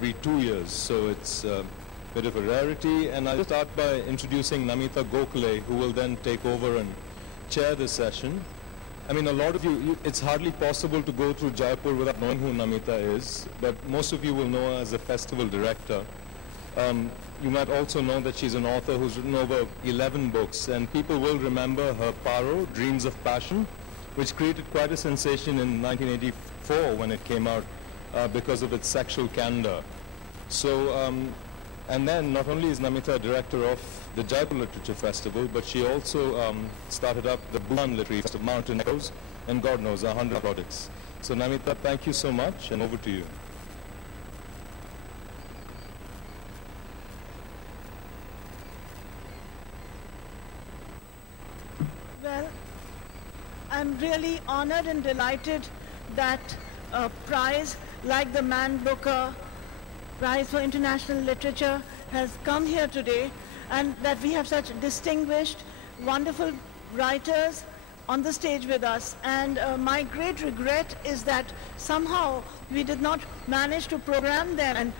every 2 years, so it's a bit of a rarity. And I'll start by introducing Namita Gokhale, who will then take over and chair this session. I mean, a lot of you, it's hardly possible to go through Jaipur without knowing who Namita is, but most of you will know her as a festival director. You might also know that she's an author who's written over 11 books, and people will remember her Paro, Dreams of Passion, which created quite a sensation in 1984 when it came out because of its sexual candor. So, and then not only is Namita director of the Jaipur Literature Festival, but she also started up the Batuman Literary Festival, Mountain Echoes, and God knows, 100 projects. So Namita, thank you so much, and over to you. Well, I'm really honored and delighted that a prize like the Man Booker Prize for International Literature has come here today, and that we have such distinguished, wonderful writers on the stage with us. And my great regret is that somehow we did not manage to program them, and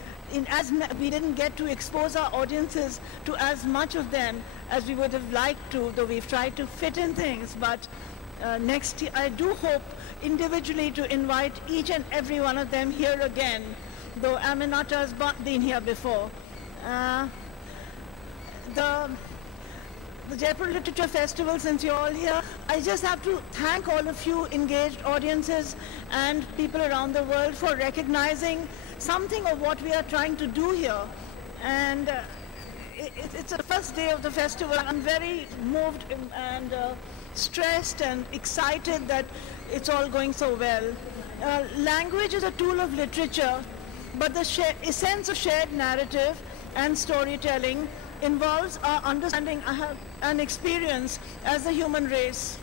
we didn't get to expose our audiences to as much of them as we would have liked to, though we've tried to fit in things. But next year, I do hope individually to invite each and every one of them here again, though Aminatta has been here before. The Jaipur Literature Festival, since you're all here, I just have to thank all of you engaged audiences and people around the world for recognizing something of what we are trying to do here. And it's the first day of the festival. I'm very moved and stressed and excited that it's all going so well. Language is a tool of literature, but the essence of shared narrative and storytelling involves our understanding and experience as a human race.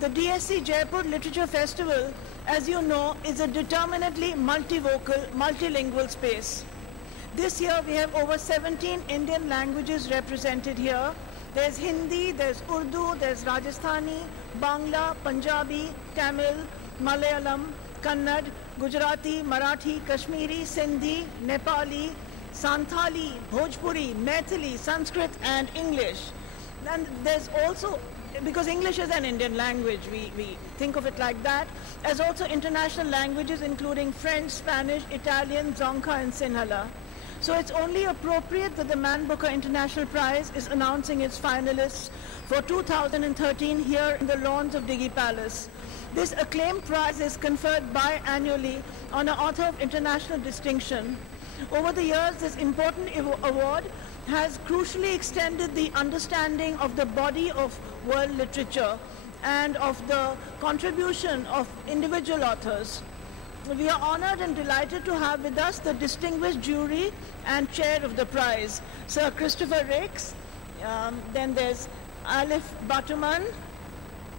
The DSC Jaipur Literature Festival, as you know, is a determinedly multivocal, multilingual space. This year we have over 17 Indian languages represented here. There's Hindi, there's Urdu, there's Rajasthani, Bangla, Punjabi, Tamil, Malayalam, Kannada, Gujarati, Marathi, Kashmiri, Sindhi, Nepali, Santhali, Bhojpuri, Maithili, Sanskrit, and English. And there's also, because English is an Indian language, we think of it like that, as also international languages including French, Spanish, Italian, Dzongkha, and Sinhala. So it's only appropriate that the Man Booker International Prize is announcing its finalists for 2013 here in the lawns of Diggy Palace. This acclaimed prize is conferred biannually on an author of international distinction. Over the years, this important award has crucially extended the understanding of the body of world literature and of the contribution of individual authors. We are honored and delighted to have with us the distinguished jury and chair of the prize, Sir Christopher Ricks. Then there's Elif Batuman.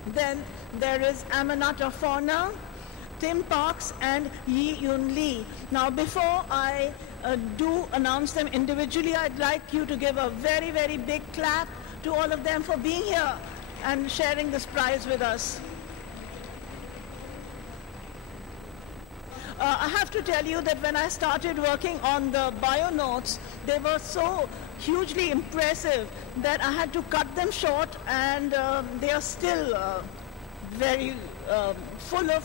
Then there is Aminatta Forna, Tim Parks, and Yiyun Lee. Now, before I do announce them individually, I'd like you to give a very, very big clap to all of them for being here and sharing this prize with us. I have to tell you that when I started working on the bio notes, they were so hugely impressive that I had to cut them short, and they are still very full of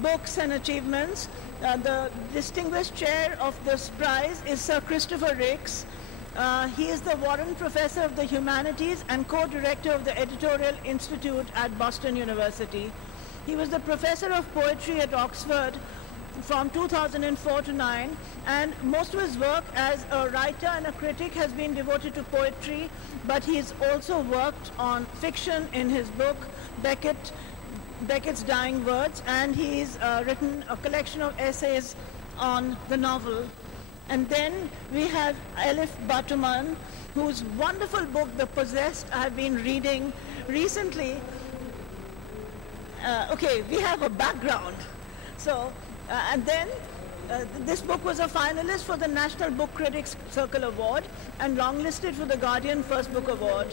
books and achievements. The distinguished chair of this prize is Sir Christopher Ricks. He is the Warren Professor of the Humanities and co-director of the Editorial Institute at Boston University. He was the professor of poetry at Oxford from 2004 to 9, and most of his work as a writer and a critic has been devoted to poetry, but he's also worked on fiction in his book Beckett's Dying Words, and he's written a collection of essays on the novel. And then we have Elif Batuman, whose wonderful book, The Possessed, I have been reading recently. Okay, we have a background. So, and then this book was a finalist for the National Book Critics Circle Award and longlisted for the Guardian First Book Award.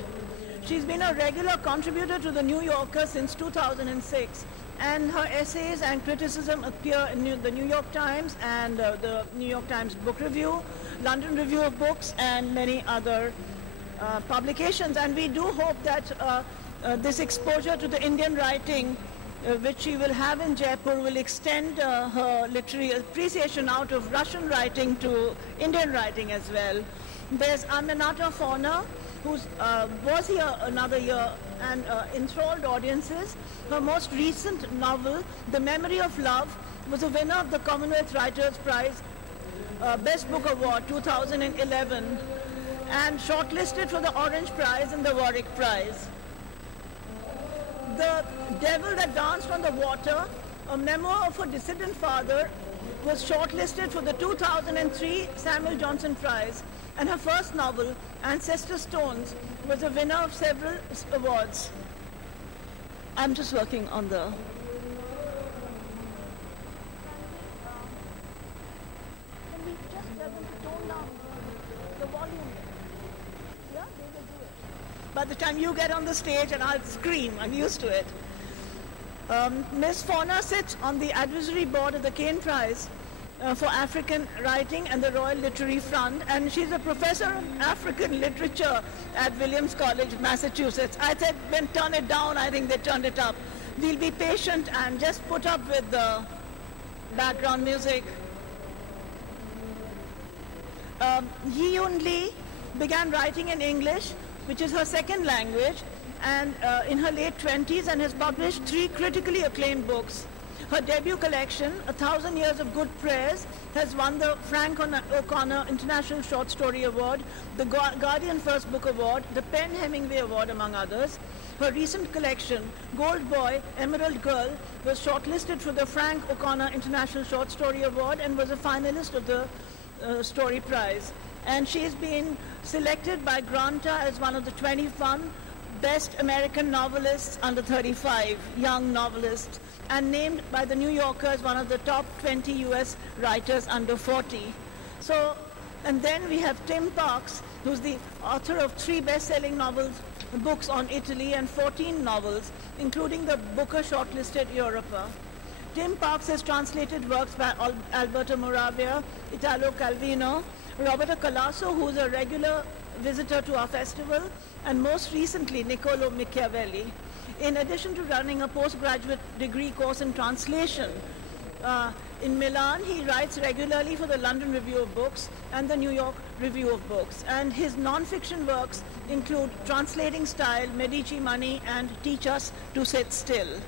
She's been a regular contributor to The New Yorker since 2006 and her essays and criticism appear in the New York Times and the New York Times Book Review, London Review of Books, and many other publications. And we do hope that this exposure to the Indian writing, which she will have in Jaipur, will extend her literary appreciation out of Russian writing to Indian writing as well. There's Aminatta Forna, who was here another year and enthralled audiences. Her most recent novel, The Memory of Love, was a winner of the Commonwealth Writers' Prize Best Book Award 2011 and shortlisted for the Orange Prize and the Warwick Prize. The Devil That Danced on the Water, a memoir of her dissident father, was shortlisted for the 2003 Samuel Johnson Prize, and her first novel, Ancestor Stones, was a winner of several awards. I'm just working on the... Can we just tell them to tone down the volume? Yeah, they will do it. By the time you get on the stage and I'll scream, I'm used to it. Ms. Forna sits on the advisory board of the Cain Prize for African Writing and the Royal Literary Fund, and she's a professor of African literature at Williams College, Massachusetts. I said, when turn it down, I think they turned it up. We'll be patient and just put up with the background music. Yiyun Lee began writing in English, which is her second language, and in her late 20s, and has published 3 critically acclaimed books. Her debut collection, 1,000 Years of Good Prayers, has won the Frank O'Connor International Short Story Award, the Guardian First Book Award, the Penn Hemingway Award, among others. Her recent collection, Gold Boy, Emerald Girl, was shortlisted for the Frank O'Connor International Short Story Award and was a finalist of the Story Prize. And she's been selected by Granta as one of the 21 Best American Novelists under 35, young novelists, and named by the New Yorker as one of the top 20 US writers under 40. So, and then we have Tim Parks, who's the author of 3 best-selling books on Italy and 14 novels, including the Booker shortlisted Europa. Tim Parks has translated works by Alberto Moravia, Italo Calvino, Roberto Colasso, who's a regular visitor to our festival, and most recently, Niccolo Machiavelli. In addition to running a postgraduate degree course in translation in Milan, he writes regularly for the London Review of Books and the New York Review of Books. And his non-fiction works include Translating Style, Medici Money, and Teach Us to Sit Still.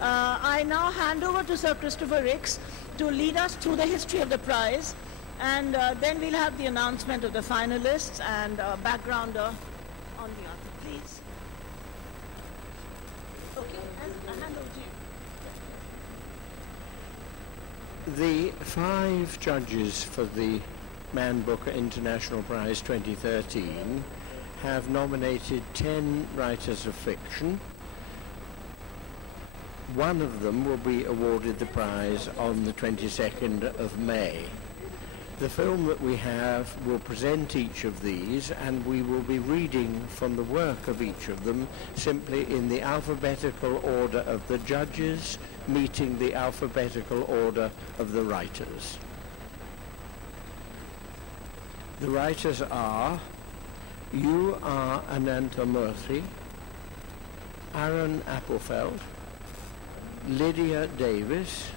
I now hand over to Sir Christopher Ricks to lead us through the history of the prize, and then we'll have the announcement of the finalists and backgrounder on the author, please. Okay, and I hand over to you. The 5 judges for the Man Booker International Prize 2013 have nominated 10 writers of fiction. One of them will be awarded the prize on the 22nd of May. The film that we have will present each of these, and we will be reading from the work of each of them simply in the alphabetical order of the judges, meeting the alphabetical order of the writers. The writers are U.R. Anantamurthy, Aaron Appelfeld, Lydia Davis,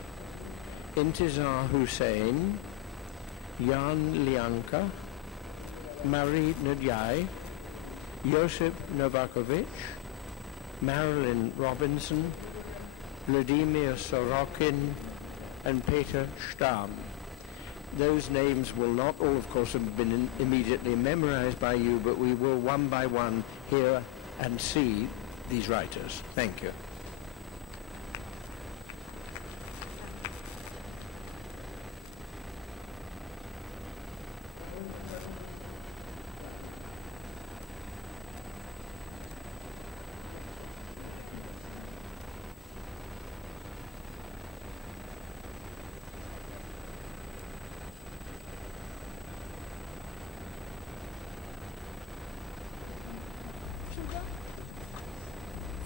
Intizar Hussain, Jan Lianka, Marie Nadyai, Josip Novakovic, Marilyn Robinson, Vladimir Sorokin, and Peter Stamm. Those names will not all, of course, have been immediately memorized by you, but we will one by one hear and see these writers. Thank you.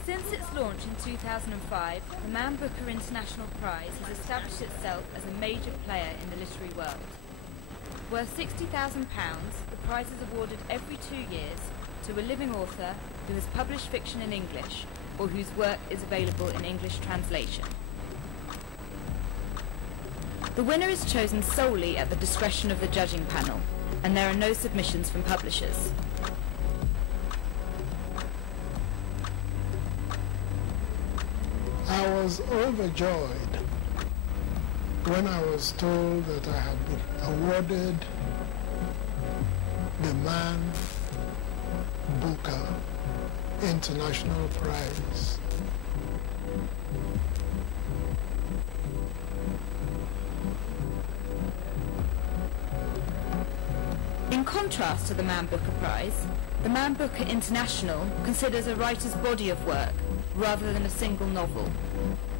Since its launch in 2005, the Man Booker International Prize has established itself as a major player in the literary world. Worth £60,000, the prize is awarded every 2 years to a living author who has published fiction in English or whose work is available in English translation. The winner is chosen solely at the discretion of the judging panel, and there are no submissions from publishers. I was overjoyed when I was told that I had been awarded the Man Booker International Prize. In contrast to the Man Booker Prize, the Man Booker International considers a writer's body of work rather than a single novel,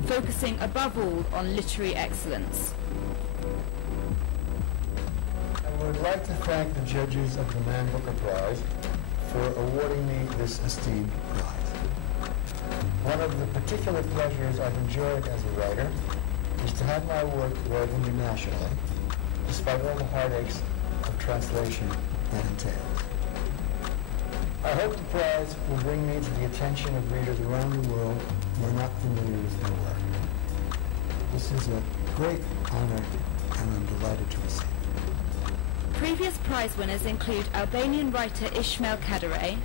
focusing above all on literary excellence. I would like to thank the judges of the Man Booker Prize for awarding me this esteemed prize. One of the particular pleasures I've enjoyed as a writer is to have my work read internationally, despite all the heartaches of translation that entails. I hope the prize will bring me to the attention of readers around the world who are not familiar with my work. This is a great honor, and I'm delighted to receive it. Previous prize winners include Albanian writer Ishmael Kadare,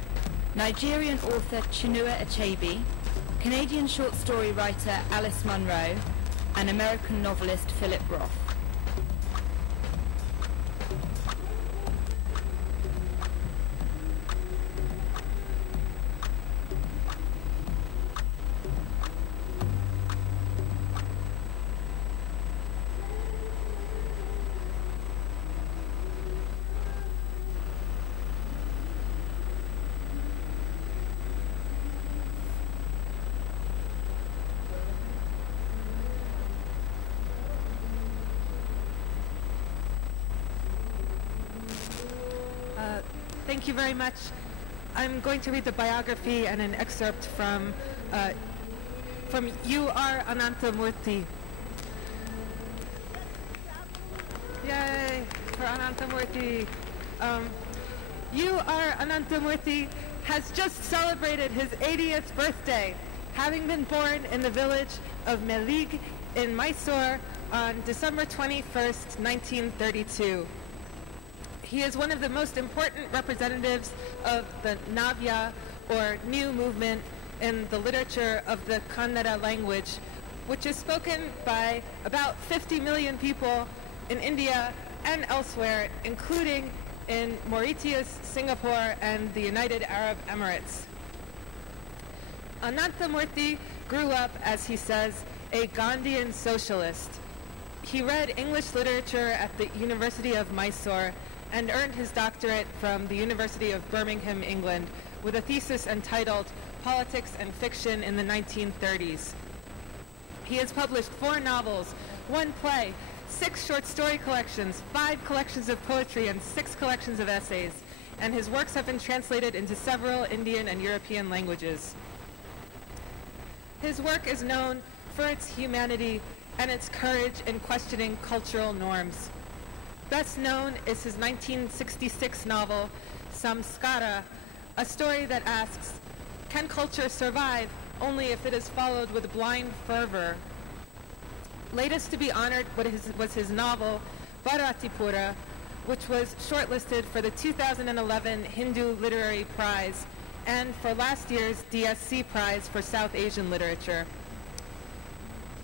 Nigerian author Chinua Achebe, Canadian short story writer Alice Munro, and American novelist Philip Roth. Thank you very much. I'm going to read the biography and an excerpt from U.R. Ananta Murthy. Yay for Ananta Murthy. U.R. Ananta Murthy has just celebrated his 80th birthday, having been born in the village of Melig in Mysore on December 21st, 1932. He is one of the most important representatives of the Navya, or new movement, in the literature of the Kannada language, which is spoken by about 50 million people in India and elsewhere, including in Mauritius, Singapore, and the United Arab Emirates. Ananta Murthy grew up, as he says, a Gandhian socialist. He read English literature at the University of Mysore and earned his doctorate from the University of Birmingham, England, with a thesis entitled Politics and Fiction in the 1930s. He has published 4 novels, 1 play, 6 short story collections, 5 collections of poetry, and 6 collections of essays, and his works have been translated into several Indian and European languages. His work is known for its humanity and its courage in questioning cultural norms. Best known is his 1966 novel, Samskara, a story that asks, can culture survive only if it is followed with blind fervor? Latest to be honored was his novel, Bharatipura, which was shortlisted for the 2011 Hindu Literary Prize and for last year's DSC Prize for South Asian Literature.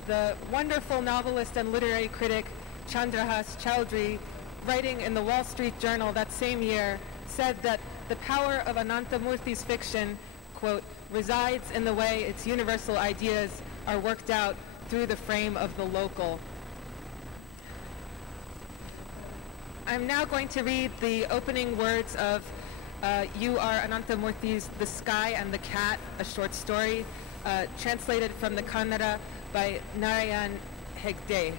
The wonderful novelist and literary critic Chandrahas Chowdhury, writing in the Wall Street Journal that same year, said that the power of Ananta Murthy's fiction, quote, resides in the way its universal ideas are worked out through the frame of the local. I'm now going to read the opening words of U.R. Ananta Murthy's The Sky and the Cat, a short story, translated from the Kannada by Narayan Hegde.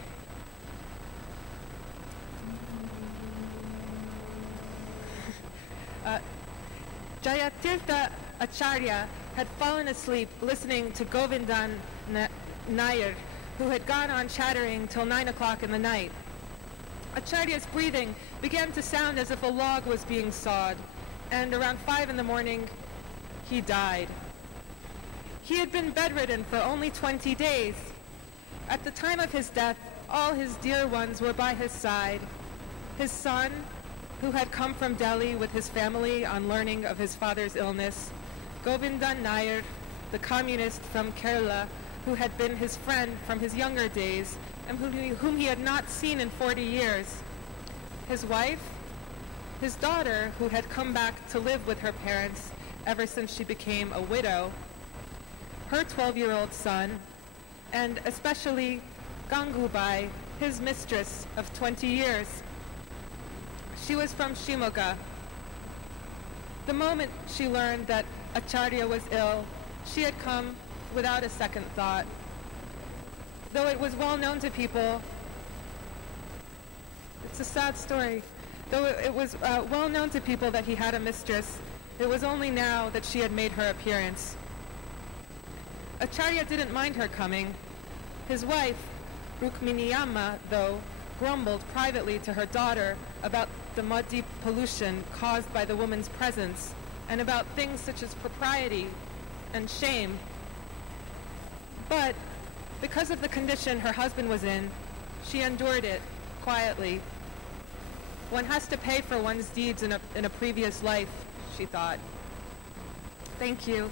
Jayatirtha Acharya had fallen asleep listening to Govindan Nair, who had gone on chattering till 9 o'clock in the night. Acharya's breathing began to sound as if a log was being sawed, and around 5 in the morning, he died. He had been bedridden for only 20 days. At the time of his death, all his dear ones were by his side. His son, who had come from Delhi with his family on learning of his father's illness, Govindan Nair, the communist from Kerala, who had been his friend from his younger days, and whom he had not seen in 40 years. His wife, his daughter, who had come back to live with her parents ever since she became a widow, her 12-year-old son, and especially Gangubai, his mistress of 20 years. She was from Shimoga. The moment she learned that Acharya was ill, she had come without a second thought. Though it was well known to people, it's a sad story, though it was well known to people that he had a mistress, it was only now that she had made her appearance. Acharya didn't mind her coming. His wife, Rukminiyamma, though, grumbled privately to her daughter about the muddy pollution caused by the woman's presence, and about things such as propriety and shame. But because of the condition her husband was in, she endured it quietly. One has to pay for one's deeds in a previous life, she thought. Thank you.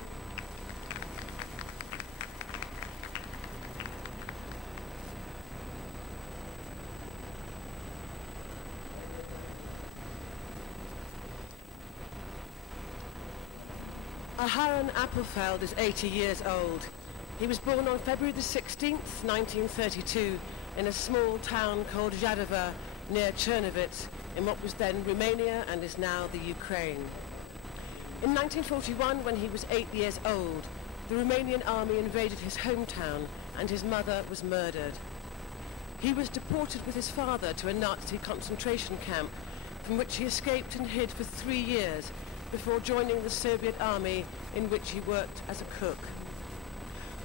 Aharon Appelfeld is 80 years old. He was born on February the 16th, 1932, in a small town called Jadova, near Chernovitz, in what was then Romania and is now the Ukraine. In 1941, when he was 8 years old, the Romanian army invaded his hometown and his mother was murdered. He was deported with his father to a Nazi concentration camp, from which he escaped and hid for 3 years, before joining the Soviet army, in which he worked as a cook.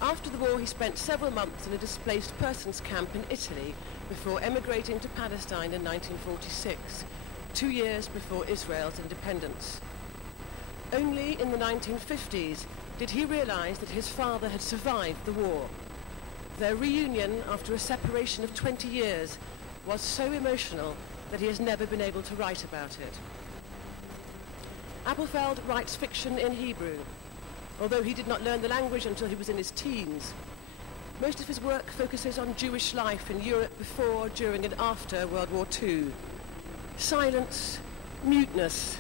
After the war, he spent several months in a displaced persons camp in Italy before emigrating to Palestine in 1946, 2 years before Israel's independence. Only in the 1950s did he realize that his father had survived the war. Their reunion after a separation of 20 years was so emotional that he has never been able to write about it. Appelfeld writes fiction in Hebrew, although he did not learn the language until he was in his teens. Most of his work focuses on Jewish life in Europe before, during and after World War II. Silence, muteness,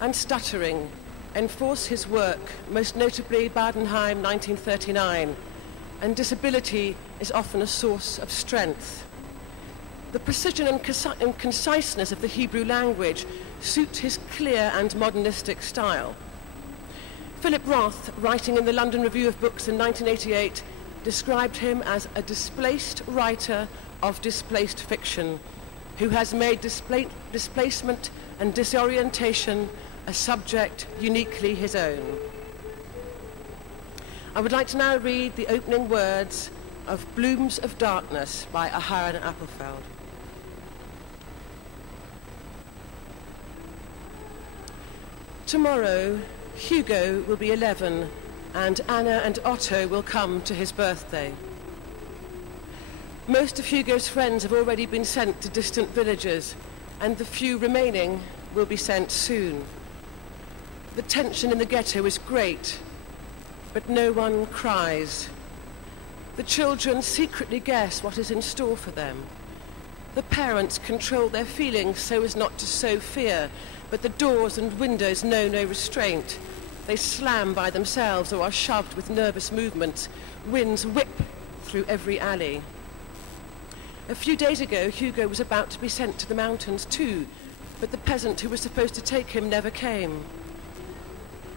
and stuttering enforce his work, most notably Badenheim 1939, and disability is often a source of strength. The precision and conciseness of the Hebrew language suit his clear and modernistic style. Philip Roth, writing in the London Review of Books in 1988, described him as a displaced writer of displaced fiction, who has made displacement and disorientation a subject uniquely his own. I would like to now read the opening words of Blooms of Darkness by Aharon Appelfeld. Tomorrow, Hugo will be 11, and Anna and Otto will come to his birthday. Most of Hugo's friends have already been sent to distant villages, and the few remaining will be sent soon. The tension in the ghetto is great, but no one cries. The children secretly guess what is in store for them. The parents control their feelings so as not to sow fear, but the doors and windows know no restraint. They slam by themselves or are shoved with nervous movements. Winds whip through every alley. A few days ago, Hugo was about to be sent to the mountains too, but the peasant who was supposed to take him never came.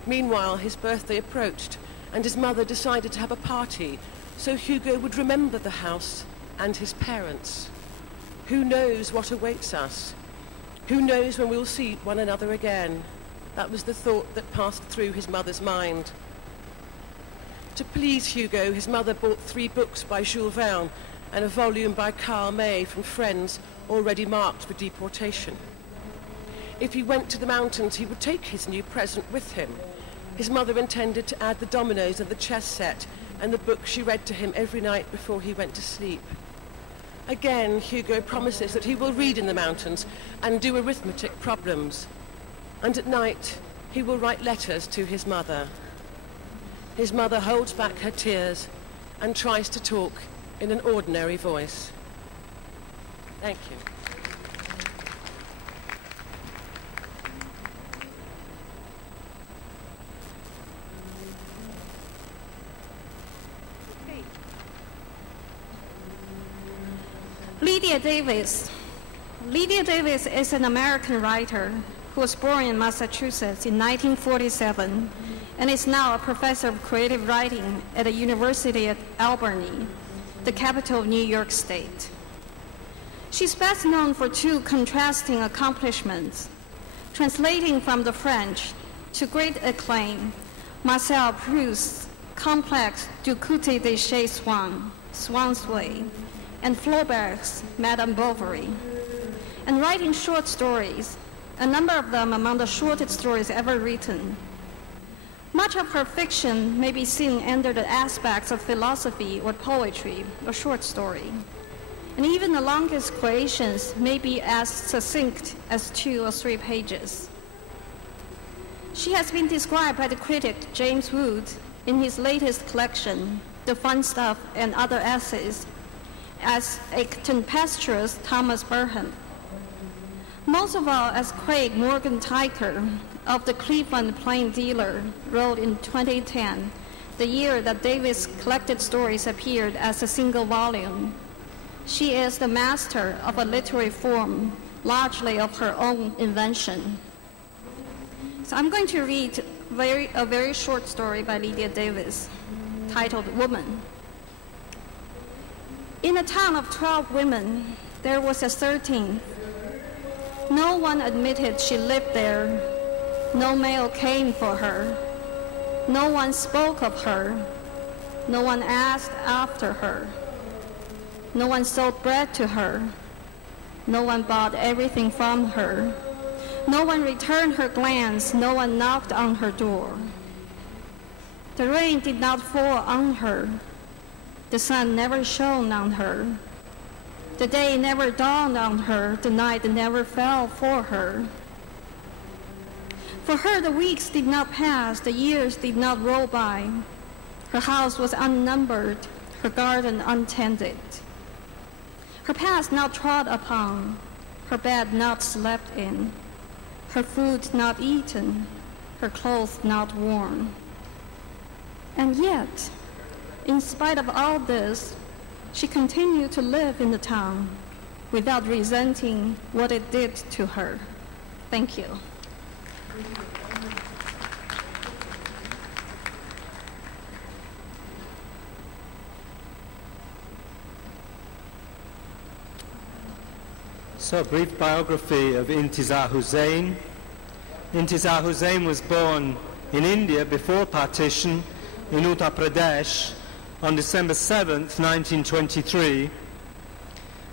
Meanwhile, his birthday approached, and his mother decided to have a party, so Hugo would remember the house and his parents. Who knows what awaits us? Who knows when we'll see one another again? That was the thought that passed through his mother's mind. To please Hugo, his mother bought 3 books by Jules Verne and a volume by Karl May from friends already marked for deportation. If he went to the mountains, he would take his new present with him. His mother intended to add the dominoes of the chess set and the book she read to him every night before he went to sleep. Again, Hugo promises that he will read in the mountains and do arithmetic problems. And at night, he will write letters to his mother. His mother holds back her tears and tries to talk in an ordinary voice. Thank you. Lydia Davis. Lydia Davis is an American writer who was born in Massachusetts in 1947 and is now a professor of creative writing at the University at Albany, the capital of New York State. She's best known for 2 contrasting accomplishments: translating from the French to great acclaim Marcel Proust's complex Du Côté des Chez Swann, Swann's Way, and Flaubert's Madame Bovary, and writing short stories, a number of them among the shortest stories ever written. Much of her fiction may be seen under the aspects of philosophy or poetry or short story, and even the longest creations may be as succinct as 2 or 3 pages. She has been described by the critic James Wood in his latest collection, The Fun Stuff and Other Essays, as a tempestuous Thomas Burnham. Most of all, as Craig Morgan Tyker of the Cleveland Plain Dealer wrote in 2010, the year that Davis' collected stories appeared as a single volume. She is the master of a literary form, largely of her own invention. So I'm going to read a very short story by Lydia Davis, titled Woman. In a town of 12 women, there was a 13th. No one admitted she lived there. No mail came for her. No one spoke of her. No one asked after her. No one sold bread to her. No one bought everything from her. No one returned her glance. No one knocked on her door. The rain did not fall on her. The sun never shone on her. The day never dawned on her. The night never fell for her. For her, the weeks did not pass. The years did not roll by. Her house was unnumbered. Her garden untended. Her path not trod upon. Her bed not slept in. Her food not eaten. Her clothes not worn. And yet, in spite of all this, she continued to live in the town without resenting what it did to her. Thank you. So, a brief biography of Intizar Hussain. Intizar Hussain was born in India before partition in Uttar Pradesh on December 7th, 1923,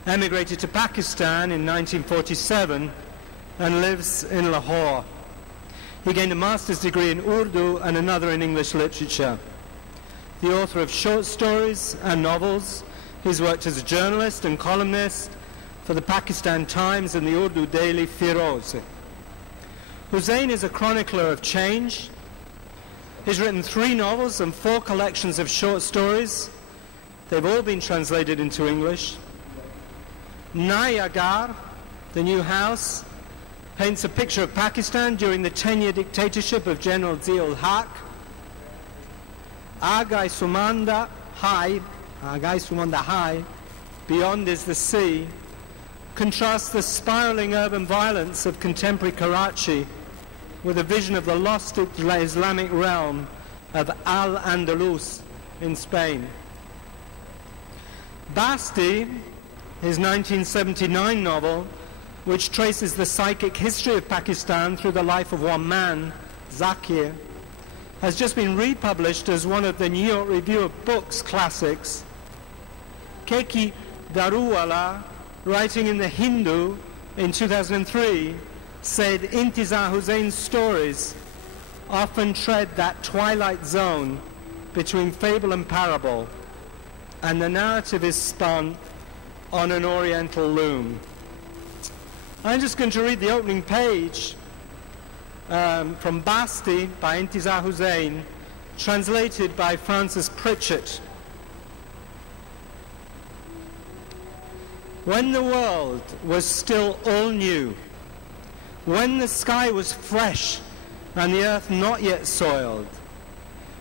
emigrated to Pakistan in 1947 and lives in Lahore. He gained a master's degree in Urdu and another in English literature. The author of short stories and novels, he's worked as a journalist and columnist for the Pakistan Times and the Urdu daily Firoz. Hussain is a chronicler of change. He's written 3 novels and 4 collections of short stories. They've all been translated into English. Nayagar, The New House, paints a picture of Pakistan during the 10-year dictatorship of General Zia-ul-Haq. Agai Sumanda High, Beyond is the Sea, contrasts the spiraling urban violence of contemporary Karachi with a vision of the lost Islamic realm of Al-Andalus in Spain. Basti, his 1979 novel, which traces the psychic history of Pakistan through the life of one man, Zakir, has just been republished as one of the New York Review of Books classics. Keki Daruwala, writing in The Hindu in 2003, said Intizar Hussein's stories often tread that twilight zone between fable and parable, and the narrative is spun on an oriental loom. I'm just going to read the opening page from Basti by Intizar Hussain, translated by Francis Pritchett. When the world was still all new, when the sky was fresh and the earth not yet soiled,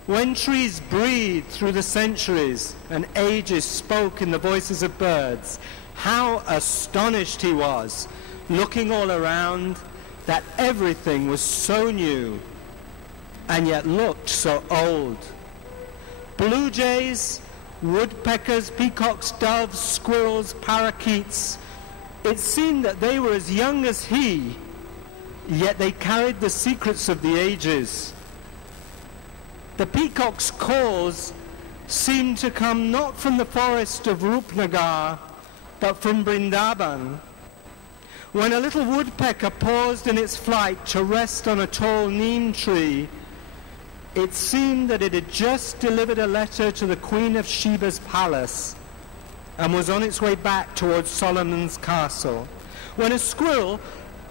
when trees breathed through the centuries and ages spoke in the voices of birds, how astonished he was, looking all around, that everything was so new and yet looked so old. Blue jays, woodpeckers, peacocks, doves, squirrels, parakeets, it seemed that they were as young as he, yet they carried the secrets of the ages. The peacock's calls seemed to come not from the forest of Rupnagar, but from Vrindavan. When a little woodpecker paused in its flight to rest on a tall neem tree, it seemed that it had just delivered a letter to the Queen of Sheba's palace and was on its way back towards Solomon's castle. When a squirrel,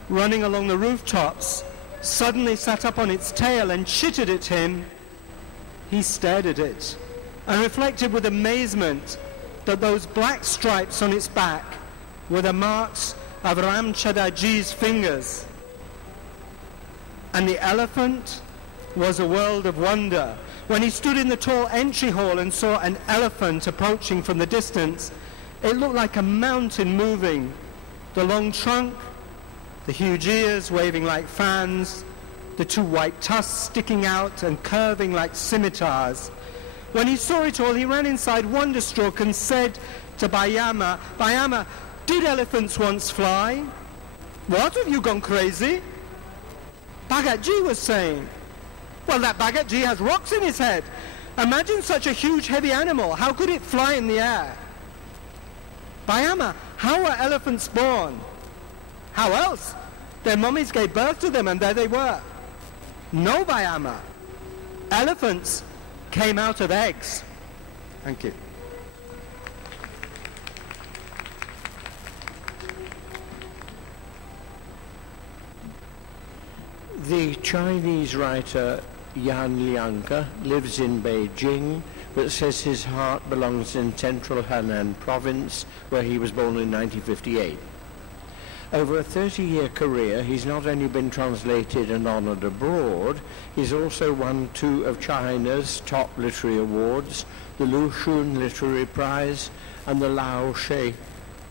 running along the rooftops, suddenly sat up on its tail and chittered at him, he stared at it and reflected with amazement that those black stripes on its back were the marks of Ramchadaji's fingers. And the elephant was a world of wonder. When he stood in the tall entry hall and saw an elephant approaching from the distance, it looked like a mountain moving. The long trunk, the huge ears waving like fans, the two white tusks sticking out and curving like scimitars. When he saw it all, he ran inside wonderstruck and said to Bayama, "Bayama, did elephants once fly?" "What, have you gone crazy?" Bhagatji was saying. "Well, that Bhagatji has rocks in his head. Imagine such a huge, heavy animal. How could it fly in the air?" "Bayama, how are elephants born?" "How else? Their mummies gave birth to them and there they were." "No, Bayama. Elephants came out of eggs." Thank you. The Chinese writer Yan Lianke lives in Beijing, but says his heart belongs in central Henan province, where he was born in 1958. Over a 30-year career, he's not only been translated and honored abroad, he's also won 2 of China's top literary awards, the Lu Xun Literary Prize and the Lao She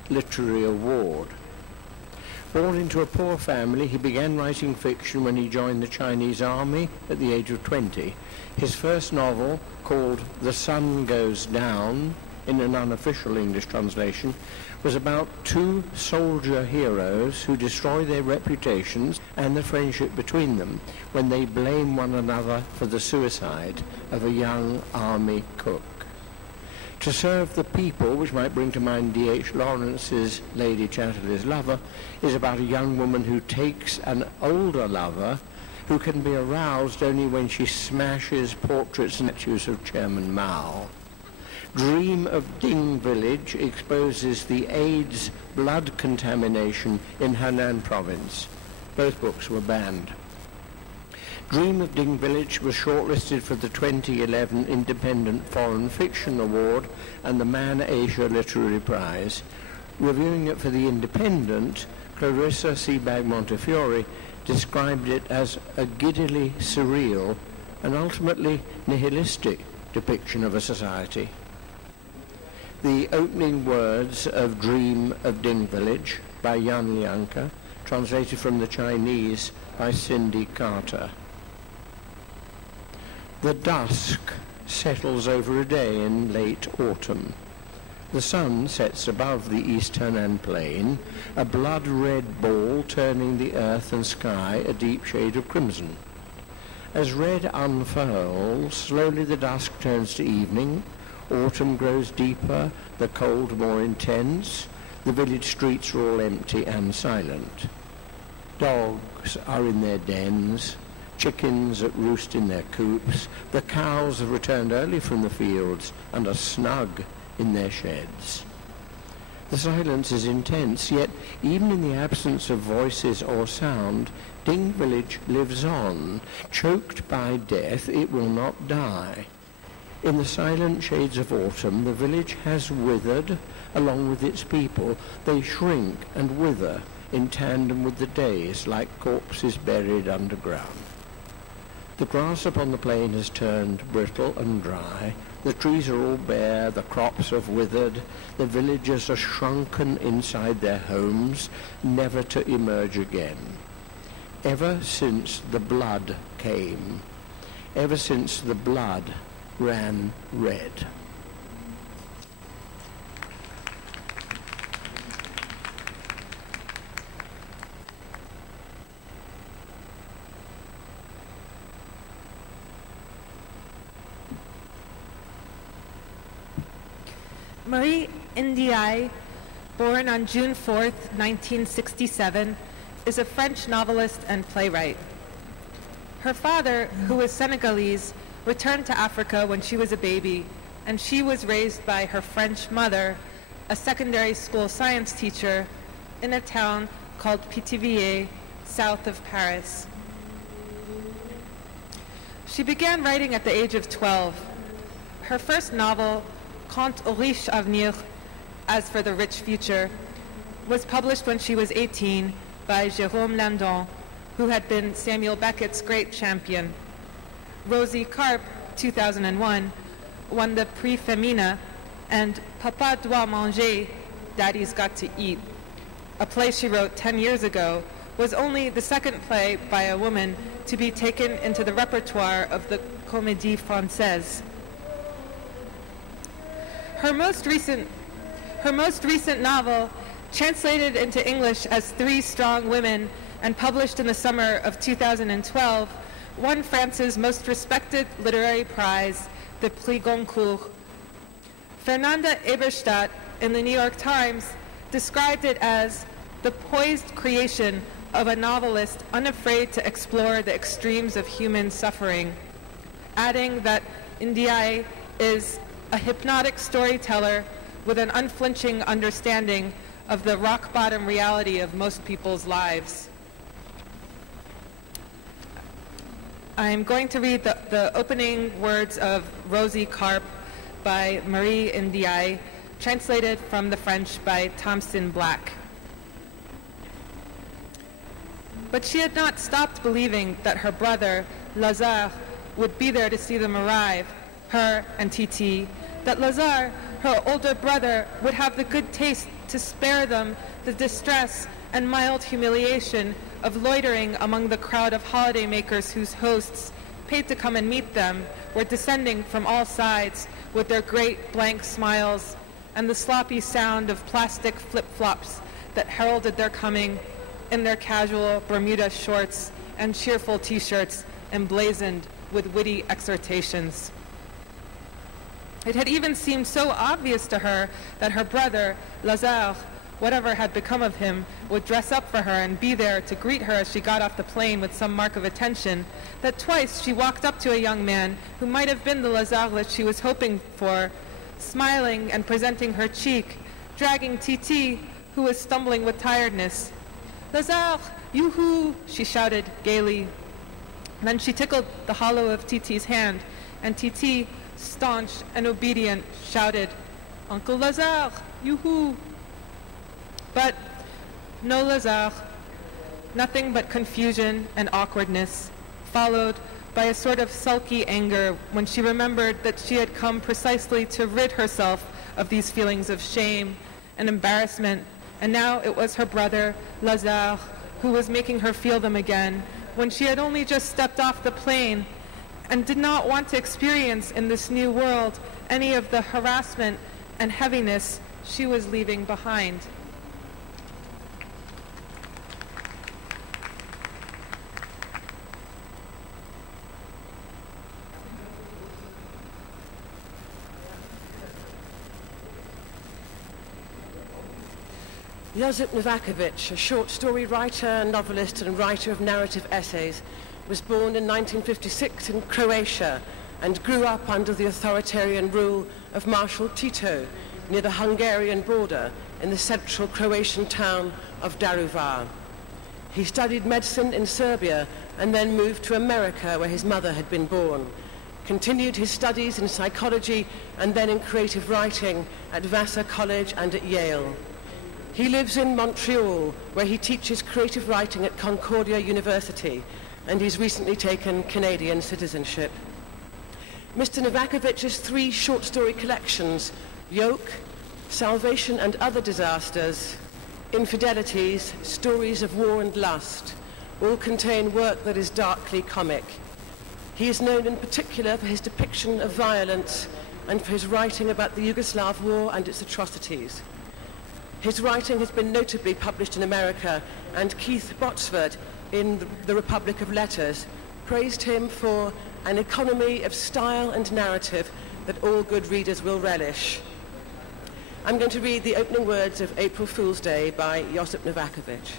Literary Award. Born into a poor family, he began writing fiction when he joined the Chinese army at the age of 20. His first novel, called The Sun Goes Down, in an unofficial English translation, was about 2 soldier heroes who destroy their reputations and the friendship between them when they blame one another for the suicide of a young army cook. To Serve the People, which might bring to mind D.H. Lawrence's Lady Chatterley's Lover, is about a young woman who takes an older lover who can be aroused only when she smashes portraits and statues of Chairman Mao. Dream of Ding Village exposes the AIDS blood contamination in Henan province. Both books were banned. Dream of Ding Village was shortlisted for the 2011 Independent Foreign Fiction Award and the Man Asia Literary Prize. Reviewing it for The Independent, Clarissa Sebag Montefiore described it as a giddily surreal and ultimately nihilistic depiction of a society. The opening words of Dream of Ding Village by Yan Lianke, translated from the Chinese by Cindy Carter. The dusk settles over a day in late autumn. The sun sets above the East Henan plain, a blood-red ball turning the earth and sky a deep shade of crimson. As red unfurls, slowly the dusk turns to evening, autumn grows deeper, the cold more intense, the village streets are all empty and silent. Dogs are in their dens, chickens at roost in their coops, the cows have returned early from the fields and are snug in their sheds. The silence is intense, yet even in the absence of voices or sound, Ding village lives on. Choked by death, it will not die. In the silent shades of autumn, the village has withered along with its people. They shrink and wither in tandem with the days, like corpses buried underground. The grass upon the plain has turned brittle and dry. The trees are all bare, the crops have withered, the villagers are shrunken inside their homes, never to emerge again. Ever since the blood came, ever since the blood ran red. Marie Ndiaye, born on June 4th, 1967, is a French novelist and playwright. Her father, who was Senegalese, returned to Africa when she was a baby, and she was raised by her French mother, a secondary school science teacher, in a town called Pithiviers, south of Paris. She began writing at the age of 12. Her first novel, Contes au riche avenir, As for the Rich Future, was published when she was 18 by Jérôme Landon, who had been Samuel Beckett's great champion. Rosie Carp, 2001, won the Prix Femina, and Papa doit manger, Daddy's Got to Eat, a play she wrote 10 years ago, was only the second play by a woman to be taken into the repertoire of the Comédie Française. Her most recent novel, translated into English as Three Strong Women and published in the summer of 2012, won France's most respected literary prize, the Prix Goncourt. Fernanda Eberstadt in the New York Times described it as the poised creation of a novelist unafraid to explore the extremes of human suffering, adding that Ndiaye is a hypnotic storyteller with an unflinching understanding of the rock-bottom reality of most people's lives. I'm going to read the opening words of Rosie Carp by Marie Ndiaye, translated from the French by Thompson Black. But she had not stopped believing that her brother, Lazare, would be there to see them arrive, her and Titi, that Lazare, her older brother, would have the good taste to spare them the distress and mild humiliation of loitering among the crowd of holidaymakers whose hosts, paid to come and meet them, were descending from all sides with their great blank smiles and the sloppy sound of plastic flip-flops that heralded their coming in their casual Bermuda shorts and cheerful t-shirts emblazoned with witty exhortations. It had even seemed so obvious to her that her brother, Lazare, whatever had become of him, would dress up for her and be there to greet her as she got off the plane with some mark of attention, that twice she walked up to a young man who might have been the Lazare that she was hoping for, smiling and presenting her cheek, dragging Titi, who was stumbling with tiredness. "Lazare, yoo-hoo!" she shouted gaily. Then she tickled the hollow of Titi's hand, and Titi, staunch and obedient, shouted, "Uncle Lazare, yoo-hoo!" But no Lazare, nothing but confusion and awkwardness, followed by a sort of sulky anger when she remembered that she had come precisely to rid herself of these feelings of shame and embarrassment, and now it was her brother, Lazare, who was making her feel them again, when she had only just stepped off the plane and did not want to experience in this new world any of the harassment and heaviness she was leaving behind. Josip Novakovic, a short story writer, novelist and writer of narrative essays, was born in 1956 in Croatia and grew up under the authoritarian rule of Marshal Tito near the Hungarian border in the central Croatian town of Daruvar. He studied medicine in Serbia and then moved to America where his mother had been born, continued his studies in psychology and then in creative writing at Vassar College and at Yale. He lives in Montreal, where he teaches creative writing at Concordia University, and he's recently taken Canadian citizenship. Mr. Novakovic's 3 short story collections, Yoke, Salvation and Other Disasters, Infidelities, Stories of War and Lust, all contain work that is darkly comic. He is known in particular for his depiction of violence and for his writing about the Yugoslav War and its atrocities. His writing has been notably published in America, and Keith Botsford in The Republic of Letters praised him for an economy of style and narrative that all good readers will relish. I'm going to read the opening words of April Fool's Day by Josip Novakovic.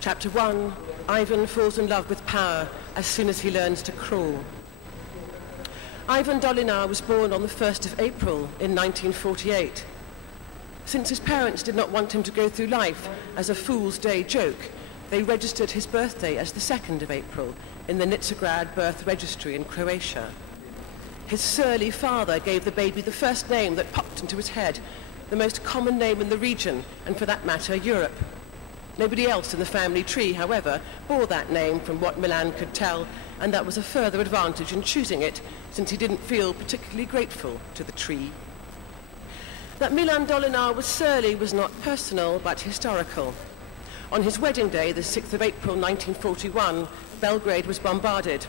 Chapter 1, Ivan falls in love with power as soon as he learns to crawl. Ivan Dolinar was born on the 1st of April in 1948. Since his parents did not want him to go through life as a Fool's Day joke, they registered his birthday as the 2nd of April in the Nitsagrad birth registry in Croatia. His surly father gave the baby the first name that popped into his head, the most common name in the region, and for that matter, Europe. Nobody else in the family tree, however, bore that name from what Milan could tell, and that was a further advantage in choosing it, since he didn't feel particularly grateful to the tree. That Milan Dolinar was surly was not personal, but historical. On his wedding day, the 6th of April 1941, Belgrade was bombarded.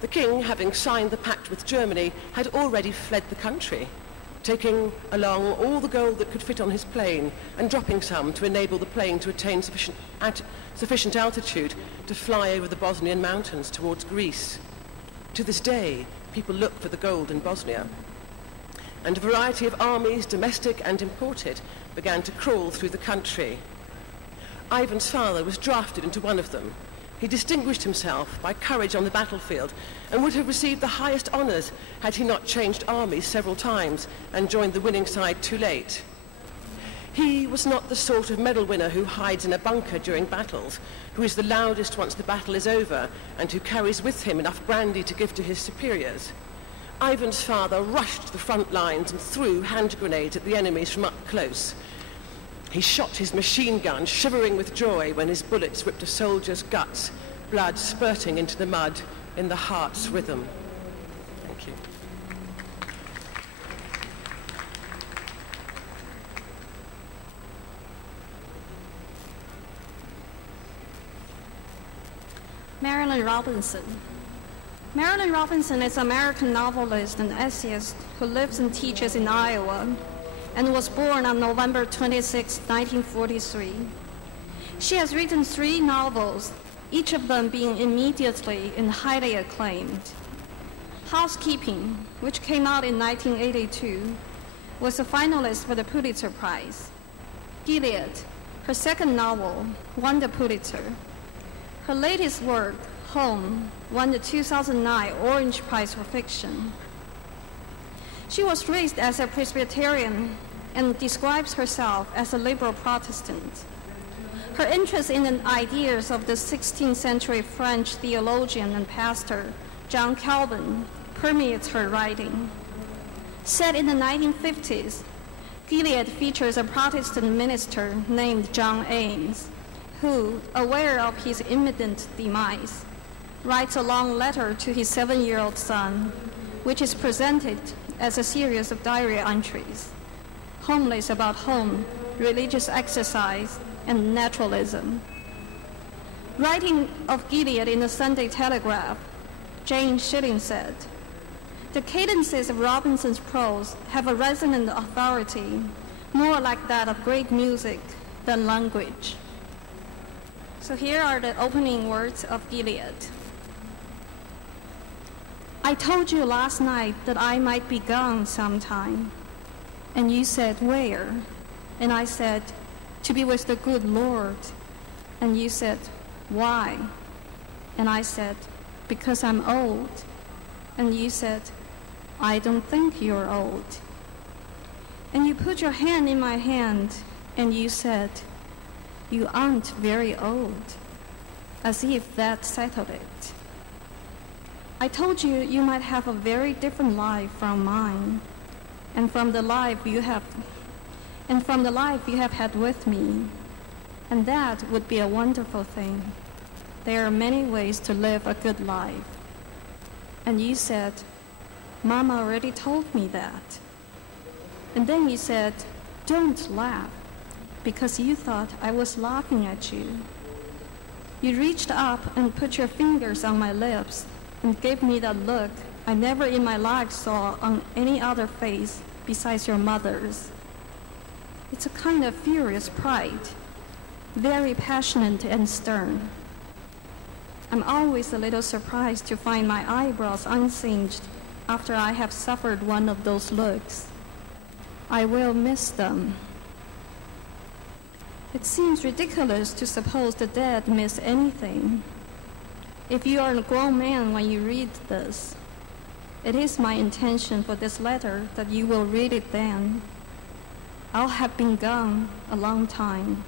The king, having signed the pact with Germany, had already fled the country, taking along all the gold that could fit on his plane and dropping some to enable the plane to attain sufficient altitude to fly over the Bosnian mountains towards Greece. To this day, people look for the gold in Bosnia. And a variety of armies, domestic and imported, began to crawl through the country. Ivan's father was drafted into one of them. He distinguished himself by courage on the battlefield and would have received the highest honors had he not changed armies several times and joined the winning side too late. He was not the sort of medal winner who hides in a bunker during battles, who is the loudest once the battle is over, and who carries with him enough brandy to give to his superiors. Ivan's father rushed to the front lines and threw hand grenades at the enemies from up close. He shot his machine gun, shivering with joy when his bullets ripped a soldier's guts, blood spurting into the mud in the heart's rhythm. Thank you. Marilyn Robinson. Marilyn Robinson is an American novelist and essayist who lives and teaches in Iowa and was born on November 26, 1943. She has written 3 novels, each of them being immediately and highly acclaimed. Housekeeping, which came out in 1982, was a finalist for the Pulitzer Prize. Gilead, her second novel, won the Pulitzer. Her latest work, Home, won the 2009 Orange Prize for Fiction. She was raised as a Presbyterian and describes herself as a liberal Protestant. Her interest in the ideas of the 16th century French theologian and pastor John Calvin permeates her writing. Set in the 1950s, Gilead features a Protestant minister named John Ames, who, aware of his imminent demise, writes a long letter to his 7-year-old son, which is presented as a series of diary entries, homilies about home, religious exercise, and naturalism. Writing of Gilead in the Sunday Telegraph, Jane Schilling said, "The cadences of Robinson's prose have a resonant authority, more like that of great music than language." So here are the opening words of Gilead. "I told you last night that I might be gone sometime. And you said, where? And I said, to be with the good Lord. And you said, why? And I said, because I'm old. And you said, I don't think you're old. And you put your hand in my hand, and you said, you aren't very old, as if that settled it. I told you you might have a very different life from mine, and from the life you have had with me, and that would be a wonderful thing. There are many ways to live a good life. And you said, Mama already told me that. And then you said, don't laugh, because you thought I was laughing at you. You reached up and put your fingers on my lips and gave me that look I never in my life saw on any other face besides your mother's. It's a kind of furious pride, very passionate and stern. I'm always a little surprised to find my eyebrows unsinged after I have suffered one of those looks. I will miss them. It seems ridiculous to suppose the dead miss anything. If you are a grown man when you read this, it is my intention for this letter that you will read it then. I'll have been gone a long time.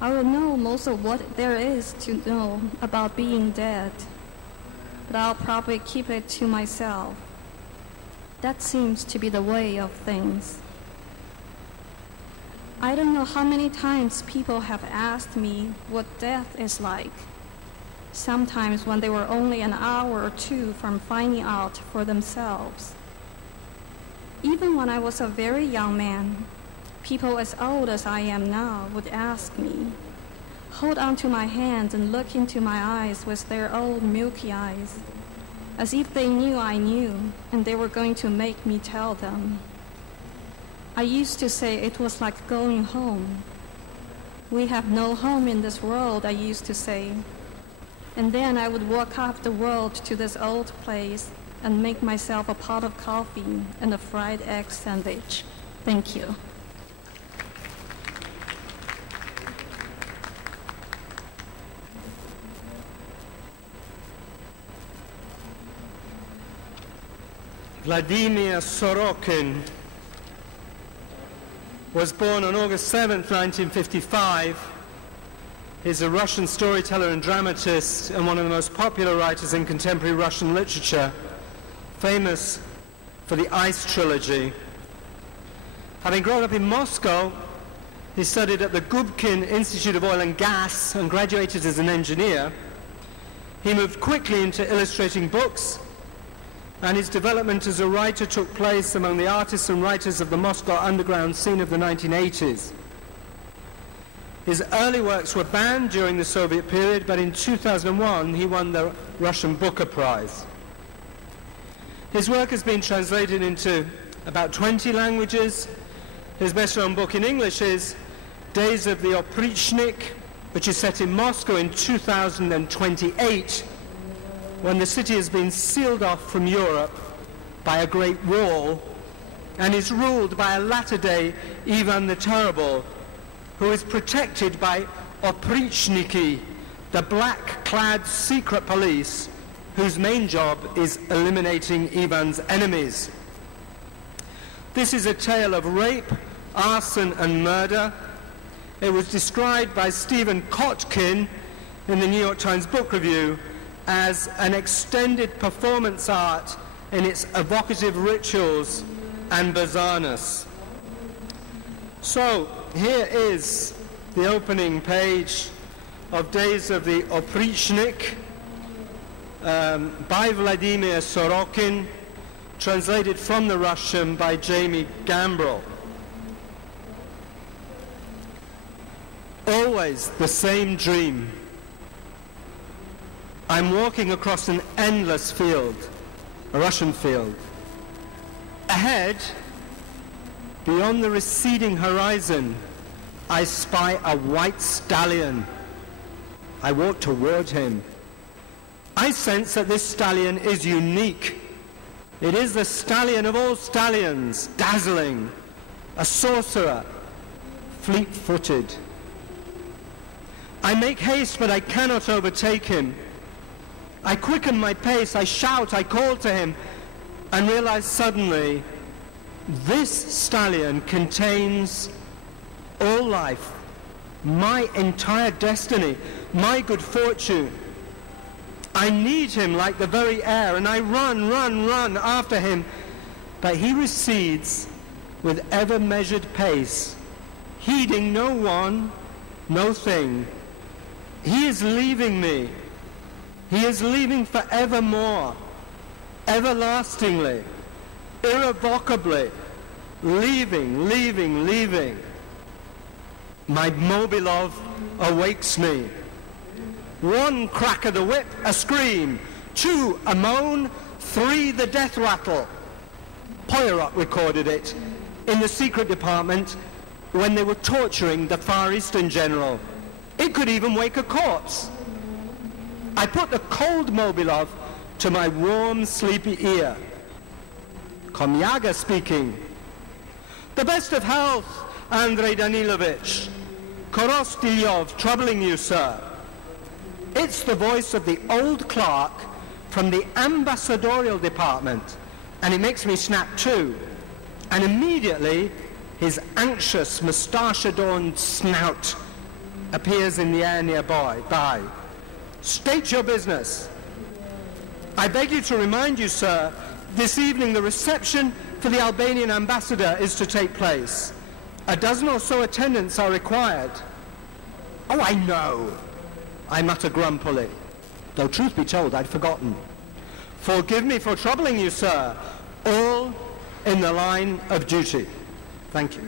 I will know most of what there is to know about being dead, but I'll probably keep it to myself. That seems to be the way of things. I don't know how many times people have asked me what death is like, sometimes when they were only an hour or two from finding out for themselves. Even when I was a very young man, people as old as I am now would ask me, hold onto my hand and look into my eyes with their old milky eyes, as if they knew I knew and they were going to make me tell them. I used to say it was like going home. We have no home in this world, I used to say. And then I would walk off the world to this old place and make myself a pot of coffee and a fried egg sandwich. Thank you. Vladimir Sorokin was born on August 7th, 1955. He's a Russian storyteller and dramatist and one of the most popular writers in contemporary Russian literature, famous for the Ice trilogy. Having grown up in Moscow, he studied at the Gubkin Institute of Oil and Gas and graduated as an engineer. He moved quickly into illustrating books, and his development as a writer took place among the artists and writers of the Moscow underground scene of the 1980s. His early works were banned during the Soviet period, but in 2001 he won the Russian Booker Prize. His work has been translated into about 20 languages. His best-known book in English is Days of the Oprichnik, which is set in Moscow in 2028, when the city has been sealed off from Europe by a great wall and is ruled by a latter-day Ivan the Terrible, who is protected by Oprichniki, the black-clad secret police whose main job is eliminating Ivan's enemies. This is a tale of rape, arson and murder. It was described by Stephen Kotkin in the New York Times Book Review as an extended performance art in its evocative rituals and bizarreness. So, here is the opening page of Days of the Oprichnik by Vladimir Sorokin, translated from the Russian by Jamie Gambrell. Always the same dream. I'm walking across an endless field, a Russian field. Ahead, beyond the receding horizon, I spy a white stallion. I walk toward him. I sense that this stallion is unique. It is the stallion of all stallions, dazzling, a sorcerer, fleet-footed. I make haste, but I cannot overtake him. I quicken my pace, I shout, I call to him, and realize suddenly this stallion contains all life, my entire destiny, my good fortune. I need him like the very air, and I run after him, but he recedes with ever-measured pace, heeding no one, no thing. He is leaving me. He is leaving forevermore, everlastingly, irrevocably, leaving. My Mobilov awakes me. 1 crack of the whip, a scream. 2, a moan. 3, the death rattle. Poirot recorded it in the secret department when they were torturing the Far Eastern general. It could even wake a corpse. I put the cold Mobilov to my warm, sleepy ear. Komyaga speaking. The best of health, Andrei Danilovich. Korostyov troubling you, sir. It's the voice of the old clerk from the ambassadorial department, and it makes me snap too. And immediately, his anxious, moustache-adorned snout appears in the air nearby. State your business. I beg you to remind you, sir, this evening the reception for the Albanian ambassador is to take place. 12 or so attendants are required. Oh, I know, I mutter grumpily, though truth be told, I'd forgotten. Forgive me for troubling you, sir. All in the line of duty. Thank you.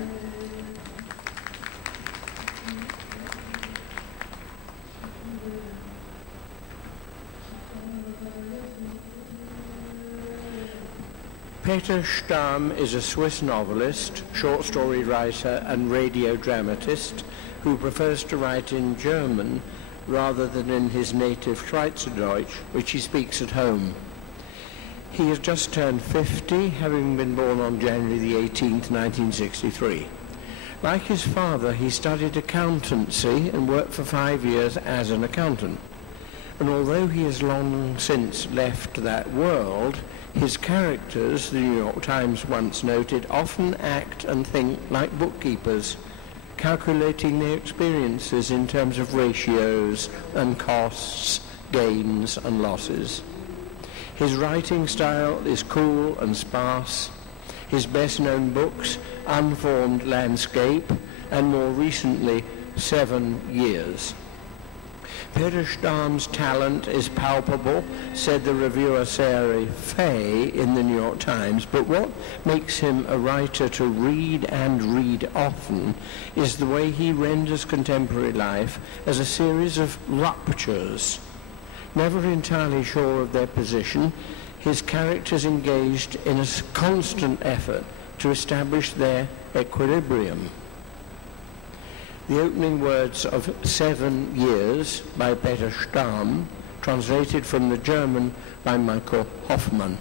Peter Stamm is a Swiss novelist, short story writer and radio dramatist who prefers to write in German rather than in his native Schweizerdeutsch, which he speaks at home. He has just turned 50, having been born on January the 18th, 1963. Like his father, he studied accountancy and worked for 5 years as an accountant. And although he has long since left that world, his characters, the New York Times once noted, often act and think like bookkeepers, calculating their experiences in terms of ratios and costs, gains and losses. His writing style is cool and sparse. His best-known books, Unformed Landscape, and more recently, 7 Years. Peter Stamm's talent is palpable, said the reviewer Sari Fay in the New York Times, but what makes him a writer to read and read often is the way he renders contemporary life as a series of ruptures. Never entirely sure of their position, his characters engaged in a constant effort to establish their equilibrium. The opening words of 7 Years by Peter Stamm, translated from the German by Michael Hoffmann.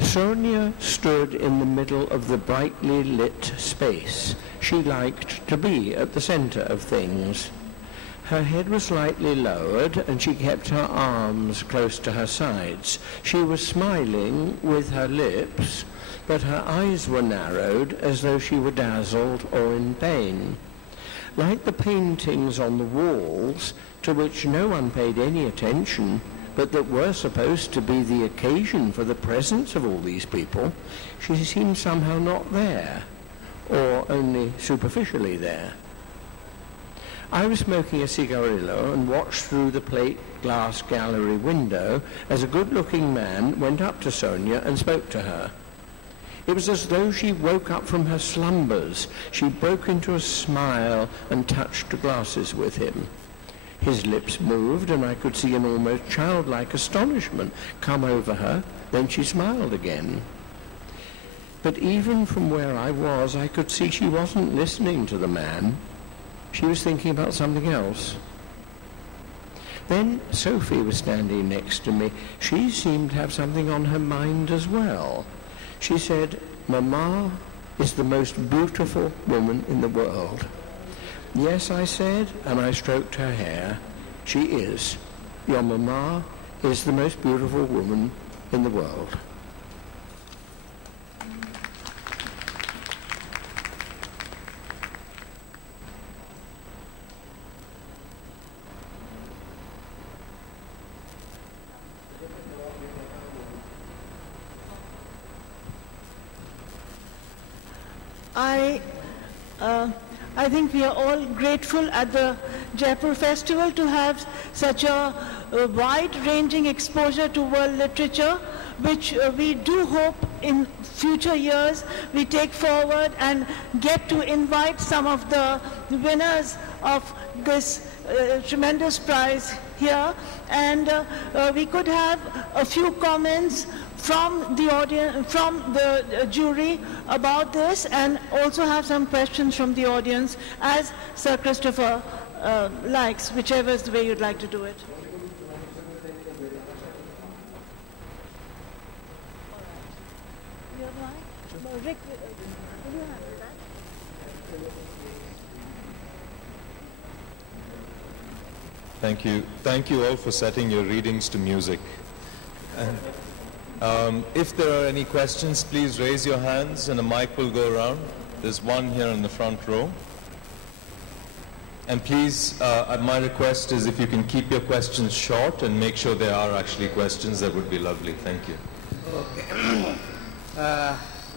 Sonia stood in the middle of the brightly lit space. She liked to be at the center of things. Her head was slightly lowered, and she kept her arms close to her sides. She was smiling with her lips, but her eyes were narrowed as though she were dazzled or in pain. Like the paintings on the walls, to which no one paid any attention, but that were supposed to be the occasion for the presence of all these people, she seemed somehow not there, or only superficially there. I was smoking a cigarillo and watched through the plate glass gallery window as a good-looking man went up to Sonia and spoke to her. It was as though she woke up from her slumbers. She broke into a smile and touched glasses with him. His lips moved, and I could see an almost childlike astonishment come over her. Then she smiled again. But even from where I was, I could see she wasn't listening to the man. She was thinking about something else. Then Sophie was standing next to me. She seemed to have something on her mind as well. She said, "Mama is the most beautiful woman in the world." "Yes," I said, and I stroked her hair. "She is. Your mama is the most beautiful woman in the world." I think we are all grateful at the Jaipur Festival to have such a wide-ranging exposure to world literature, which we do hope in future years we take forward and get to invite some of the winners of this tremendous prize here, and we could have a few comments from the audience, from the jury about this, and also have some questions from the audience, as Sir Christopher likes, whichever is the way you'd like to do it. Rick, will you handle that? Thank you. Thank you all for setting your readings to music. If there are any questions, please raise your hands and a mic will go around. There's one here in the front row. And please, my request is if you can keep your questions short and make sure they are actually questions, that would be lovely. Thank you. Okay.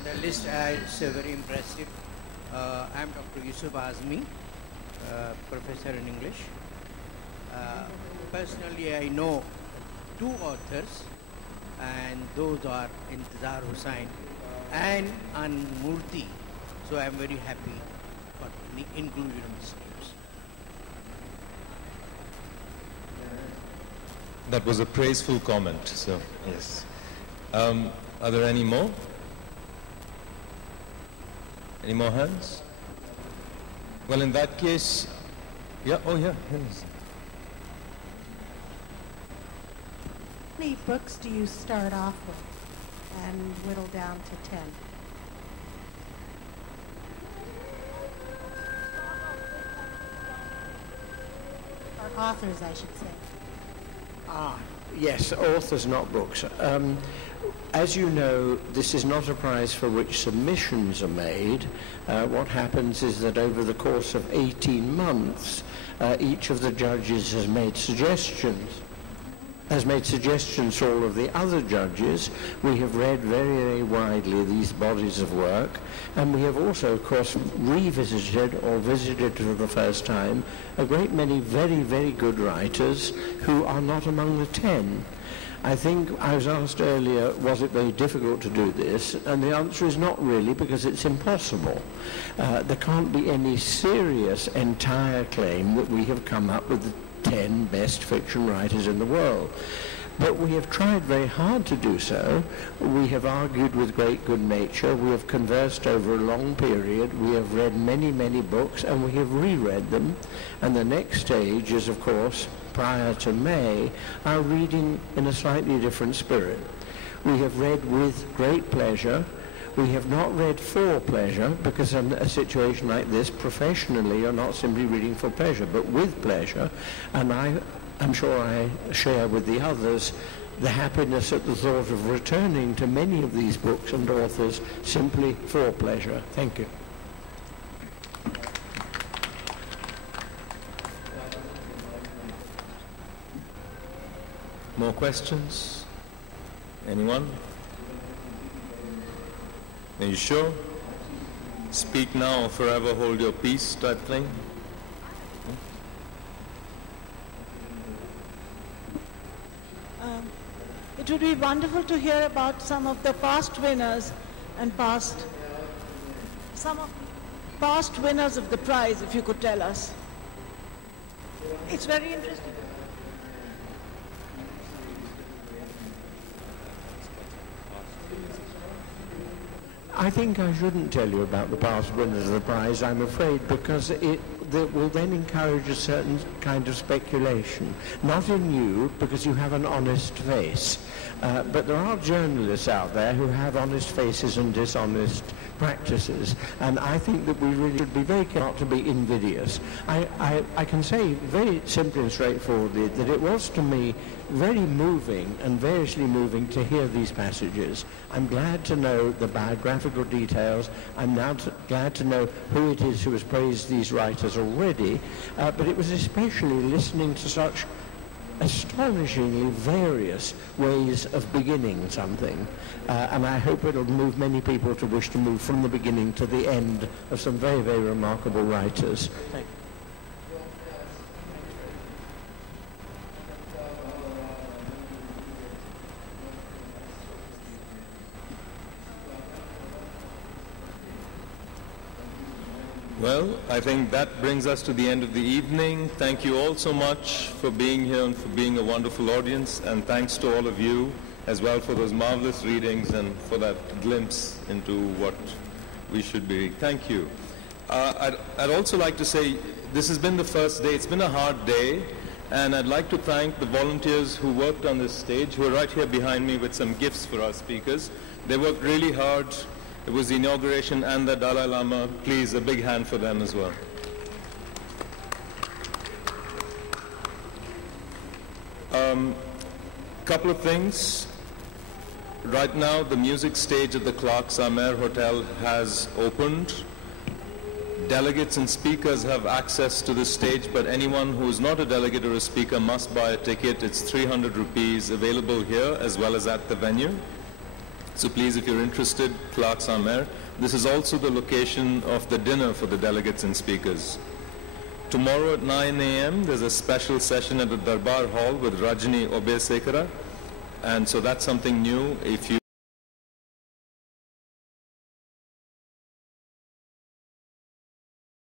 The list is very impressive. I am Dr. Yusuf Azmi, professor in English. Personally, I know two authors, and those are Intizar Hussain and Murthy. So I am very happy for the inclusion of these names. That was a praiseful comment, so yes. Are there any more? Any more hands? Well, in that case, yeah, oh yeah, yes. How many books do you start off with and whittle down to 10? Or authors, I should say. Yes, authors, not books. As you know, this is not a prize for which submissions are made. What happens is that over the course of 18 months, each of the judges has made suggestions to all of the other judges. We have read very, very widely these bodies of work, and we have also, of course, revisited or visited for the first time a great many very, very good writers who are not among the 10. I think I was asked earlier, was it very difficult to do this? And the answer is not really, because it's impossible. There can't be any serious entire claim that we have come up with the 10 best fiction writers in the world. But we have tried very hard to do so. We have argued with great good nature. We have conversed over a long period. We have read many, many books, and we have reread them. And the next stage is, of course, prior to May, our reading in a slightly different spirit. We have read with great pleasure. We have not read for pleasure, because in a situation like this, professionally, you're not simply reading for pleasure, but with pleasure. And I'm sure I share with the others the happiness at the thought of returning to many of these books and authors simply for pleasure. Thank you. More questions? Anyone? Are you sure? Speak now or forever hold your peace type thing? It would be wonderful to hear about some of the past winners and some of past winners of the prize, if you could tell us. It's very interesting. I think I shouldn't tell you about the past winners of the prize, I'm afraid, because that will then encourage a certain kind of speculation. Not in you, because you have an honest face. But there are journalists out there who have honest faces and dishonest practices, and I think that we really should be very careful not to be invidious. I can say very simply and straightforwardly that it was to me very moving and variously moving to hear these passages. I'm glad to know the biographical details. I'm now glad to know who it is who has praised these writers already, but it was especially listening to such astonishingly various ways of beginning something, and I hope it'll move many people to wish to move from the beginning to the end of some very, very remarkable writers. Thank you. Well, I think that brings us to the end of the evening. Thank you all so much for being here and for being a wonderful audience, and thanks to all of you as well for those marvelous readings and for that glimpse into what we should be. Thank you. I'd also like to say this has been the first day. It's been a hard day, and I'd like to thank the volunteers who worked on this stage, who are right here behind me with some gifts for our speakers. They worked really hard. It was the inauguration and the Dalai Lama. Please, a big hand for them as well. Couple of things. Right now, the music stage at the Clark's Amer Hotel has opened. Delegates and speakers have access to the stage, but anyone who is not a delegate or a speaker must buy a ticket. It's 300 rupees, available here as well as at the venue. So please, if you're interested, Clark's Amer. This is also the location of the dinner for the delegates and speakers. Tomorrow at 9 a.m., there's a special session at the Darbar Hall with Rajni Obesekara. And so that's something new. If you